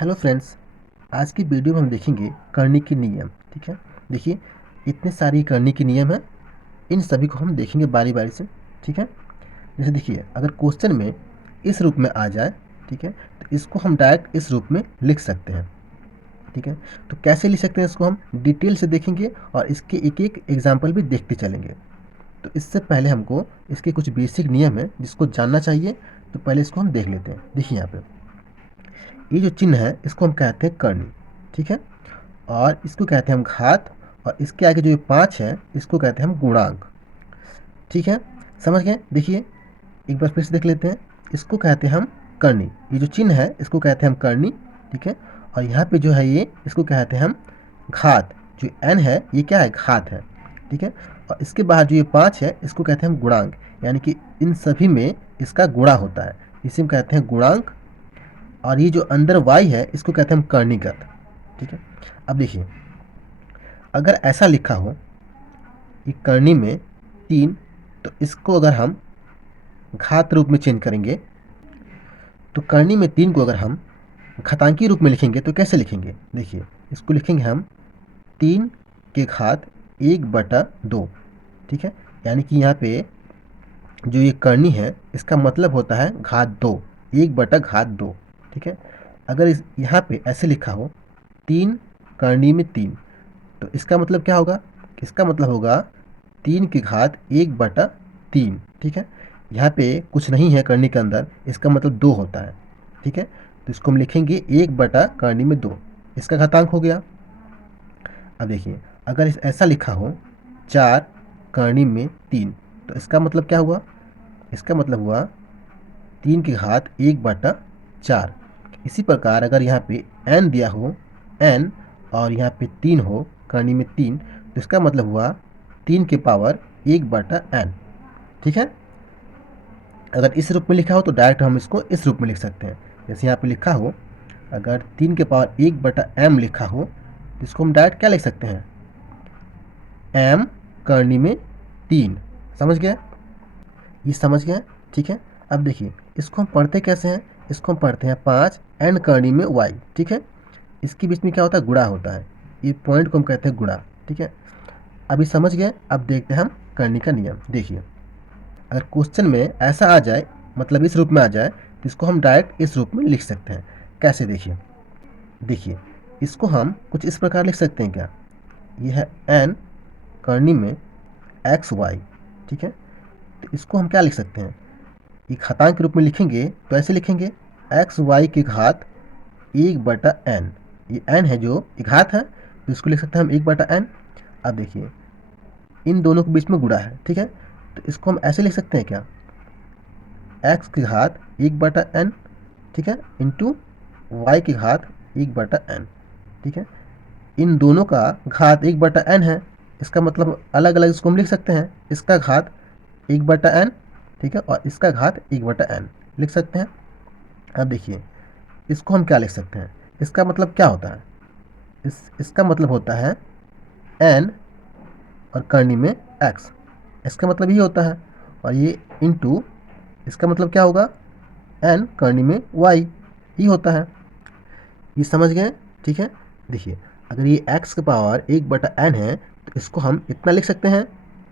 Hello friends, आज की video में हम देखेंगे करनी के नियम। ठीक है, देखिए इतने सारी करनी के नियम हैं, इन सभी को हम देखेंगे बारी बारी से। ठीक है, जैसे देखिए अगर क्वेश्चन में इस रूप में आ जाए, ठीक है, तो इसको हम डायरेक्ट इस रूप में लिख सकते हैं। ठीक है, तो कैसे लिख सकते हैं इसको हम डिटेल से देखेंगे और इसके एक एक एग्जाम्पल भी देखते चलेंगे। तो इससे पहले हमको इसके कुछ बेसिक नियम है जिसको जानना चाहिए, तो पहले इसको हम देख लेते हैं। देखिए यहाँ पे ये जो चिन्ह है इसको हम कहते हैं करनी। ठीक है, और इसको कहते हैं हम घात, और इसके आगे जो ये 5 है इसको कहते हैं हम गुणांक। ठीक है, समझ गए। देखिए एक बार फिर से देख लेते हैं, इसको कहते हैं हम करनी, ये जो चिन्ह है इसको कहते हैं हम करनी। ठीक है, और यहाँ पे जो है ये इसको कहते हैं हम घात, जो n है ये क्या है, घात है। ठीक है, और इसके बाहर जो ये 5 है इसको कहते हैं हम गुणांक, यानी कि इन सभी में इसका गुणा होता है, इसी में कहते हैं गुणांक। और ये जो अंदर y है इसको कहते हैं हम कर्णीगत। ठीक है, अब देखिए अगर ऐसा लिखा हो कि करनी में 3, तो इसको अगर हम घात रूप में चेंज करेंगे, तो करनी में 3 को अगर हम घातांकी रूप में लिखेंगे तो कैसे लिखेंगे, देखिए इसको लिखेंगे हम 3 के घात 1/2। ठीक है, यानी कि यहाँ पे जो ये करनी है इसका मतलब होता है घात 2, 1/2। ठीक है, अगर इस यहाँ पे ऐसे लिखा हो 3 करनी में 3, तो इसका मतलब क्या होगा, इसका मतलब होगा 3 की घात 1/3। ठीक है, यहाँ पे कुछ नहीं है करनी के अंदर, इसका मतलब 2 होता है। ठीक है, तो इसको हम लिखेंगे 1/करनी में 2, इसका घातांक हो गया। अब देखिए अगर इस ऐसा लिखा हो 4 करनी में 3, तो इसका मतलब क्या हुआ, इसका मतलब हुआ 3 की घात 1/4। इसी प्रकार अगर यहाँ पे n दिया हो n, और यहाँ पे 3 हो करनी में 3, तो इसका मतलब हुआ 3 के पावर 1/n। ठीक है, अगर इस रूप में लिखा हो तो डायरेक्ट हम इसको इस रूप में लिख सकते हैं। जैसे यहाँ पे लिखा हो अगर 3 के पावर 1/m लिखा हो, तो इसको हम डायरेक्ट क्या लिख सकते हैं, m करनी में 3। समझ गया, ये समझ गए। ठीक है, अब देखिए इसको हम पढ़ते कैसे हैं, इसको हम पढ़ते हैं 5 n करनी में y। ठीक है, इसके बीच में क्या होता है, गुणा होता है, ये पॉइंट को हम कहते हैं गुणा। ठीक है, अभी समझ गए। अब देखते हैं हम करनी का नियम। देखिए अगर क्वेश्चन में ऐसा आ जाए, मतलब इस रूप में आ जाए, तो इसको हम डायरेक्ट इस रूप में लिख सकते हैं। कैसे, देखिए देखिए इसको हम कुछ इस प्रकार लिख सकते हैं क्या, ये है n करनी में एक्स वाई। ठीक है, तो इसको हम क्या लिख सकते हैं, ये घातांक के रूप में लिखेंगे तो ऐसे लिखेंगे एक्स वाई की घात 1/n। ये n है जो ये घात है, तो इसको लिख सकते हैं हम 1/n। अब देखिए इन दोनों के बीच में गुणा है। ठीक है, तो इसको हम ऐसे लिख सकते हैं क्या, x की घात 1/n, ठीक है, इंटू y की घात 1/n। ठीक है, इन दोनों का घात 1/n है, इसका मतलब अलग अलग इसको हम लिख सकते हैं, इसका घात 1/n, ठीक है, और इसका घात 1/n लिख सकते हैं। अब देखिए इसको हम क्या लिख सकते हैं, इसका मतलब क्या होता है, इसका मतलब होता है n और करनी में x, इसका मतलब ये होता है, और ये इंटू इसका मतलब क्या होगा, n करनी में y ही होता है। ये समझ गए। ठीक है, देखिए अगर ये x का पावर 1/n है, तो इसको हम इतना लिख सकते हैं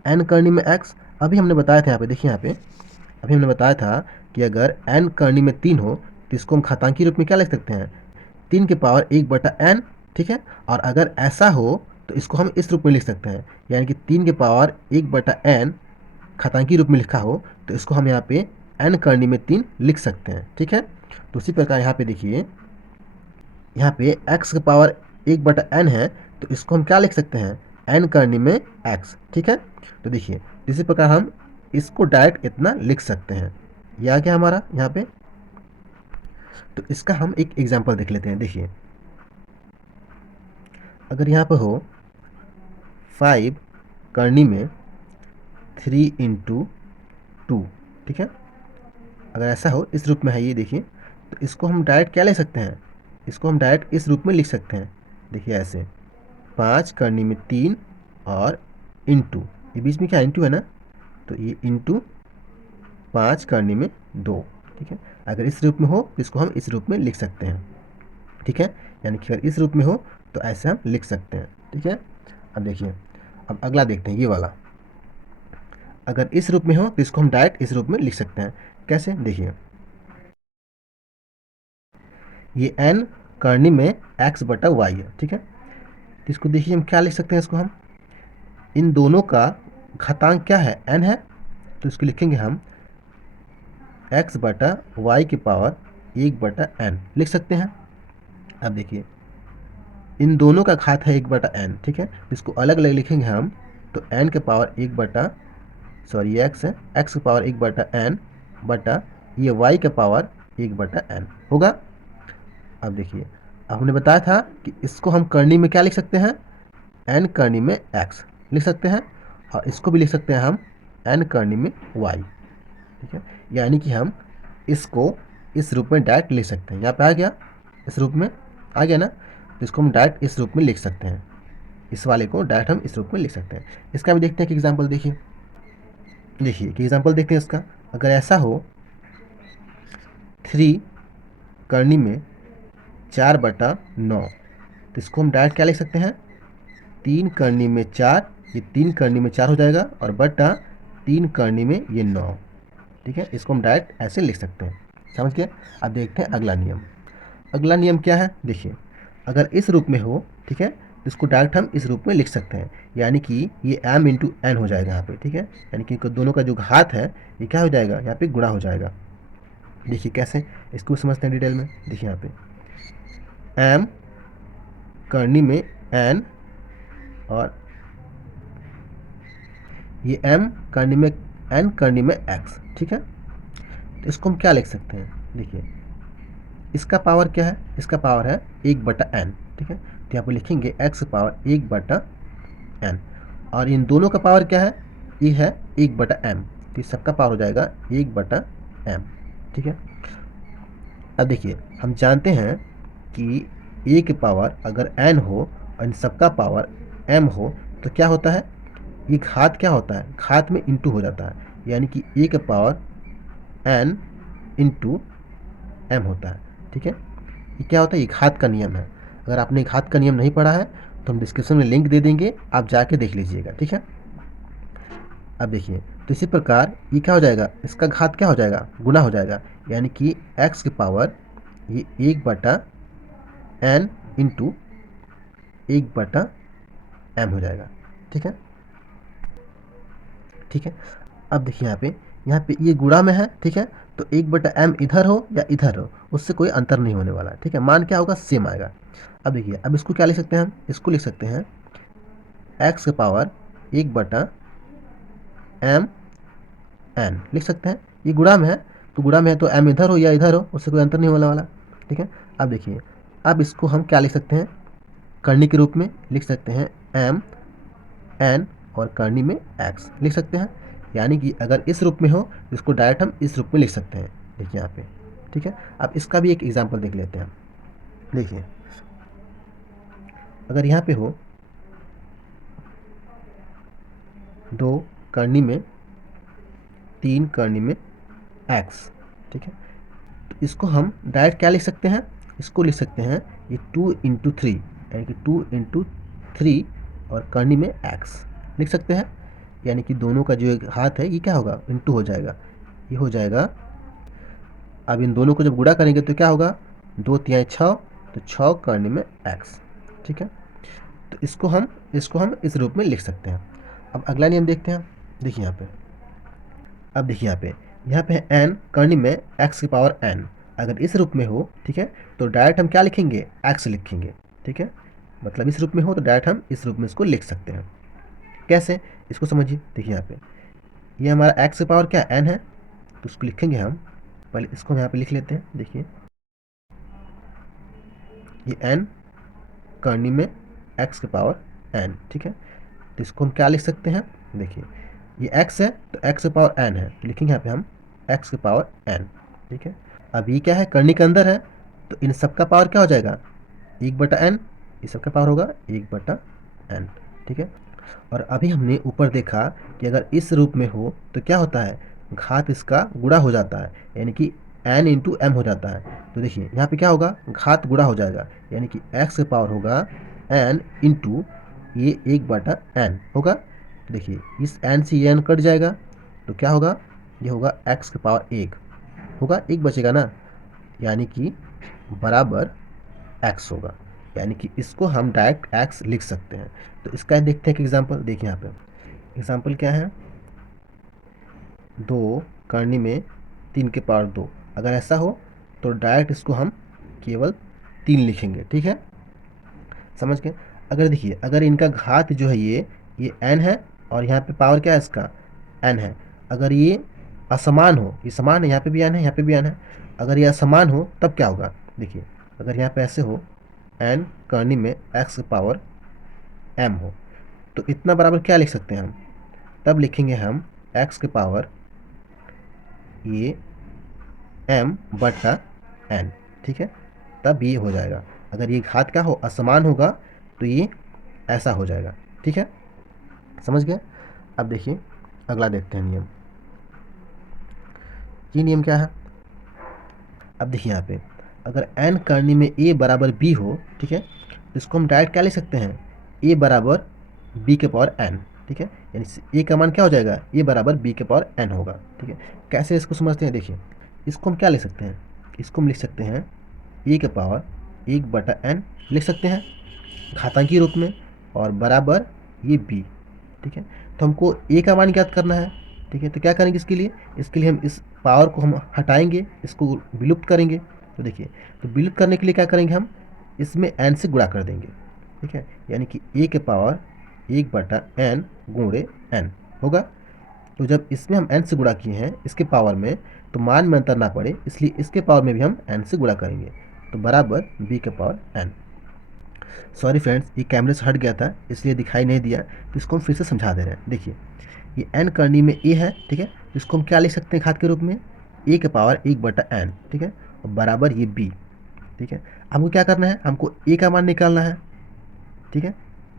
n करनी में x। अभी हमने बताया था यहाँ पे, देखिए यहाँ पे अभी हमने बताया था कि अगर n करनी में 3 हो, तो इसको हम घातांकी रूप में क्या लिख सकते हैं, 3 के पावर 1/n। ठीक है, और अगर ऐसा हो तो इसको हम इस रूप में लिख सकते हैं, यानी कि 3 के पावर 1/n घातांकी रूप में लिखा हो, तो इसको हम यहाँ पे n करनी में 3 लिख सकते हैं। ठीक है, तो उसी प्रकार यहाँ पे देखिए, यहाँ पे x का पावर 1/n है, तो इसको हम क्या लिख सकते हैं, n करनी में x। ठीक है, तो देखिए इसी प्रकार हम इसको डायरेक्ट इतना लिख सकते हैं। यह आ गया हमारा यहाँ पे। तो इसका हम एक एग्जांपल देख लेते हैं। देखिए अगर यहाँ पे हो 5 करनी में 3/2, ठीक है, अगर ऐसा हो इस रूप में है ये, देखिए तो इसको हम डायरेक्ट क्या ले सकते हैं, इसको हम डायरेक्ट इस रूप में लिख सकते हैं। देखिए ऐसे 5 करनी में 3 और इंटू, ये बीच में क्या इंटू है ना, तो ये इंटू 5 करनी में 2। ठीक है, अगर इस रूप में हो तो इसको हम इस रूप में लिख सकते हैं। ठीक है, यानी कि अगर इस रूप में हो तो ऐसे हम लिख सकते हैं। ठीक है, अब देखिए, अब अगला देखते हैं, ये वाला अगर इस रूप में हो तो इसको हम डायरेक्ट इस रूप में लिख सकते हैं। कैसे, देखिए, ये n करनी में x बटा y है। ठीक है, तो इसको देखिए हम क्या लिख सकते हैं, इसको हम इन दोनों का घातांक क्या है, n है, तो इसको लिखेंगे हम x बटा y की पावर 1/n लिख सकते हैं। अब देखिए, इन दोनों का घात है 1/n। ठीक है, इसको अलग अलग लिखेंगे हम, तो n के पावर 1 बटा, सॉरी x है, x की पावर 1/n बटा ये y के पावर 1/n होगा। अब देखिए, अब हमने बताया था कि इसको हम करनी में क्या लिख सकते हैं, n करनी में x लिख सकते हैं, और इसको भी लिख सकते हैं हम n करनी में y। ठीक है, यानी कि हम इसको इस रूप में डायरेक्ट लिख सकते हैं। यहाँ पे आ गया, इस रूप में आ गया ना, तो इसको हम डायरेक्ट इस रूप में लिख सकते हैं, इस वाले को डायरेक्ट हम इस रूप में लिख सकते हैं। इसका भी देखते हैं कि एग्जाम्पल, देखिए कि एग्जाम्पल देखते हैं इसका। अगर ऐसा हो 3 करनी में 4/9, तो इसको हम डायरेक्ट क्या लिख सकते हैं, 3 करनी में 4, ये 3 करनी में 4 हो जाएगा, और बटा 3 करनी में ये 9। ठीक है, इसको हम डायरेक्ट ऐसे लिख सकते हैं। समझ गए। अब देखते हैं अगला नियम। अगला नियम क्या है, देखिए, अगर इस रूप में हो, ठीक है, तो इसको डायरेक्ट हम इस रूप में लिख सकते हैं, यानी कि ये m इंटू एन हो जाएगा यहाँ पे। ठीक है, यानी कि दोनों का जो घात है ये क्या हो जाएगा, यहाँ पे गुणा हो जाएगा। देखिए कैसे, इसको समझते हैं डिटेल में। देखिए यहाँ पे m करनी में n, और ये m करनी में n करनी में x। ठीक है, तो इसको हम क्या लिख सकते हैं, देखिए, इसका पावर क्या है, इसका पावर है 1/n। ठीक है, तो यहाँ पर लिखेंगे x पावर 1/n, और इन दोनों का पावर क्या है, ये है 1/m, तो इस सबका पावर हो जाएगा 1/m। ठीक है, अब देखिए, हम जानते हैं कि a की पावर अगर n हो और इन सबका पावर m हो तो क्या होता है, ये घात क्या होता है, घात में इंटू हो जाता है, यानी कि a की पावर n इंटू m होता है। ठीक है, ये क्या होता है, ये घात का नियम है। अगर आपने घात का नियम नहीं पढ़ा है तो हम डिस्क्रिप्शन में लिंक दे देंगे, आप जाके देख लीजिएगा। ठीक है, अब देखिए, तो इसी प्रकार ये क्या हो जाएगा, इसका घात क्या हो जाएगा, गुना हो जाएगा, यानी कि x की पावर ये 1/n इंटू 1/m हो जाएगा। ठीक है, ठीक है, अब देखिए यहाँ पे ये गुणा में है। ठीक है, तो 1/m इधर हो या इधर हो उससे कोई अंतर नहीं होने वाला। ठीक है, मान क्या होगा, सेम आएगा। अब देखिए, अब इसको क्या लिख सकते हैं हम, इसको लिख सकते हैं x की पावर 1/m(n) लिख सकते हैं। ये गुणा में है, तो गुणा में है तो m इधर हो या इधर हो उससे कोई अंतर नहीं होने वाला। ठीक है, अब देखिए, अब इसको हम क्या लिख सकते हैं, करनी के रूप में लिख सकते हैं m n, और करनी में x लिख सकते हैं, यानी कि अगर इस रूप में हो तो इसको डायरेक्ट हम इस रूप में लिख सकते हैं। देखिए यहाँ पे। ठीक है, अब इसका भी एक एग्जांपल देख लेते हैं। देखिए, अगर यहाँ पे हो 2 करनी में 3 करनी में x। ठीक है, तो इसको हम डायरेक्ट क्या लिख सकते हैं, इसको लिख सकते हैं ये 2 इंटू 3, यानी कि 2 इंटू 3 और करनी में x लिख सकते हैं, यानी कि दोनों का जो हाथ है ये क्या होगा, इंटू हो जाएगा, ये हो जाएगा। अब इन दोनों को जब गुणा करेंगे तो क्या होगा, 2 तिहाई 6, तो 6 करने में x। ठीक है, तो इसको हम इस रूप में लिख सकते हैं। अब अगला नियम देखते हैं। देखिए यहाँ पे, अब देखिए यहाँ पे है n करनी में x की पावर n, अगर इस रूप में हो, ठीक है, तो डायरेक्ट हम क्या लिखेंगे, x लिखेंगे। ठीक है, मतलब इस रूप में हो तो डायरेक्ट हम इस रूप में इसको लिख सकते हैं। कैसे, इसको समझिए। देखिए यहाँ पे ये हमारा x की पावर क्या n है, तो उसको लिखेंगे हम, पहले इसको हम यहाँ पे लिख लेते हैं। देखिए, ये n करनी में x की पावर n। ठीक है, तो इसको हम क्या लिख सकते हैं, देखिए, ये x है तो x की पावर n है, तो लिखेंगे यहाँ पे हम x की पावर n। ठीक है, अब ये क्या है, करनी के अंदर है, तो इन सब का पावर क्या हो जाएगा, 1/n, ये सब का पावर होगा 1/n। ठीक है, और अभी हमने ऊपर देखा कि अगर इस रूप में हो तो क्या होता है, घात इसका गुणा हो जाता है, यानी कि एन इंटू एम हो जाता है। तो देखिए यहाँ पे क्या होगा, घात गुणा हो जाएगा, यानी कि एक्स का पावर होगा एन इंटू ये 1/n होगा। तो देखिए इस एन से ये एन कट जाएगा, तो क्या होगा, ये होगा एक्स का पावर 1 होगा, 1 बचेगा ना, यानी कि बराबर एक्स होगा। यानी कि इसको हम डायरेक्ट एक्स लिख सकते हैं। तो इसका देखते हैं कि एग्जाम्पल, देखिए यहाँ पे एग्जाम्पल क्या है, 2 करनी में 3 के पावर 2। अगर ऐसा हो तो डायरेक्ट इसको हम केवल 3 लिखेंगे, ठीक है, समझ गए। अगर देखिए अगर इनका घात जो है ये n है और यहाँ पे पावर क्या है इसका n है। अगर ये असमान हो, ये समान है, यहाँ पे भी n है, यहाँ पे भी n है, अगर ये असमान हो तब क्या होगा, देखिए अगर यहाँ पे ऐसे हो n करनी में x की पावर m हो, तो इतना बराबर क्या लिख सकते हैं हम, तब लिखेंगे हम x के पावर ये m बटा n, ठीक है, तब ये हो जाएगा। अगर ये घात क्या हो, असमान होगा, तो ये ऐसा हो जाएगा, ठीक है, समझ गए। अब देखिए अगला देखते हैं नियम। ये नियम क्या है, अब देखिए यहाँ पे अगर n करनी में a बराबर b हो, ठीक है, तो इसको हम डायरेक्ट क्या लिख सकते हैं, a बराबर b के पावर n, ठीक है, यानी a का मान क्या हो जाएगा, a बराबर b के पावर n होगा, ठीक है। कैसे इसको समझते हैं, देखिए इसको हम क्या लिख सकते हैं, इसको हम लिख सकते हैं a के पावर 1/n लिख सकते हैं घातांकी रूप में, और बराबर ये b, ठीक है। तो हमको a का मान ज्ञात करना है, ठीक है, तो क्या करेंगे इसके लिए हम इस पावर को हम हटाएंगे, इसको विलुप्त करेंगे। तो देखिए, तो विलुप्त करने के लिए क्या करेंगे, हम इसमें n से गुणा कर देंगे, ठीक है, यानी कि a के पावर 1/n गुणे n होगा। तो जब इसमें हम n से गुणा किए हैं इसके पावर में, तो मान में अंतर ना पड़े, इसलिए इसके पावर में भी हम n से गुणा करेंगे, तो बराबर b के पावर n। सॉरी फ्रेंड्स, ये कैमरे से हट गया था इसलिए दिखाई नहीं दिया, तो इसको हम फिर से समझा दे रहे हैं। देखिए ये n करनी में a है, ठीक है, इसको हम क्या लिख सकते हैं घात के रूप में, a के पावर 1/n, ठीक है, और बराबर ये b, ठीक है। हमको क्या करना है, हमको a का मान निकालना है, ठीक है,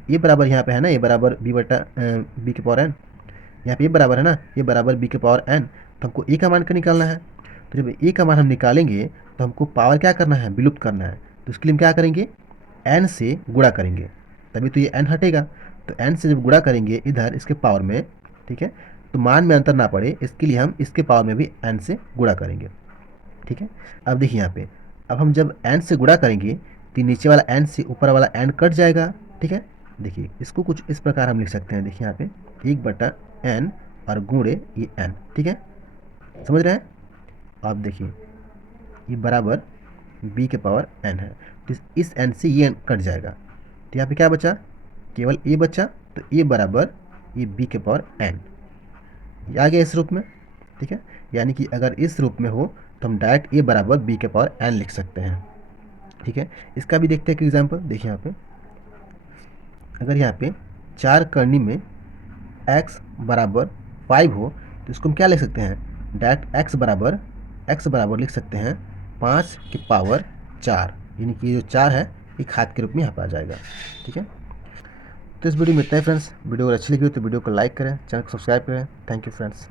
ये बराबर यहाँ पे है ना, ये बराबर b के पावर n, यहाँ पे ये बराबर है ना, ये बराबर b के पावर n, तो हमको a का मान का निकालना है। तो जब a का मान हम निकालेंगे तो हमको पावर क्या करना है, विलुप्त करना है। तो इसके लिए हम क्या करेंगे, n से गुणा करेंगे, तभी तो ये n हटेगा। तो n से जब गुणा करेंगे इधर इसके पावर में, ठीक है, तो मान में अंतर ना पड़े, इसके लिए हम इसके पावर में भी n से गुणा करेंगे, ठीक है। अब देखिए यहाँ पे, अब हम जब n से गुणा करेंगे तो नीचे वाला n से ऊपर वाला n कट जाएगा, ठीक है। देखिए इसको कुछ इस प्रकार हम लिख सकते हैं, देखिए यहाँ पे 1/n और गुणे ये n, ठीक है, समझ रहे हैं। आप देखिए ये बराबर b के पावर n है, तो इस n से ये n कट जाएगा, तो यहाँ पे क्या बचा, केवल a बचा, तो a बराबर ये b के पावर n, ये आ गया इस रूप में, ठीक है। यानी कि अगर इस रूप में हो तो हम डायरेक्ट a बराबर b के पावर n लिख सकते हैं, ठीक है। इसका भी देखते हैं कि एग्जाम्पल, देखिए यहाँ पे अगर यहाँ पे 4 करनी में x बराबर 5 हो, तो इसको हम क्या लिख सकते हैं, डायरेक्ट x बराबर लिख सकते हैं 5 के पावर 4, यानी कि जो 4 है ये घात के रूप में यहाँ पर आ जाएगा, ठीक है। तो इस वीडियो में इतना ही फ्रेंड्स। वीडियो अगर अच्छी लगी हो तो वीडियो को लाइक करें, चैनल को सब्सक्राइब करें। Thank you friends.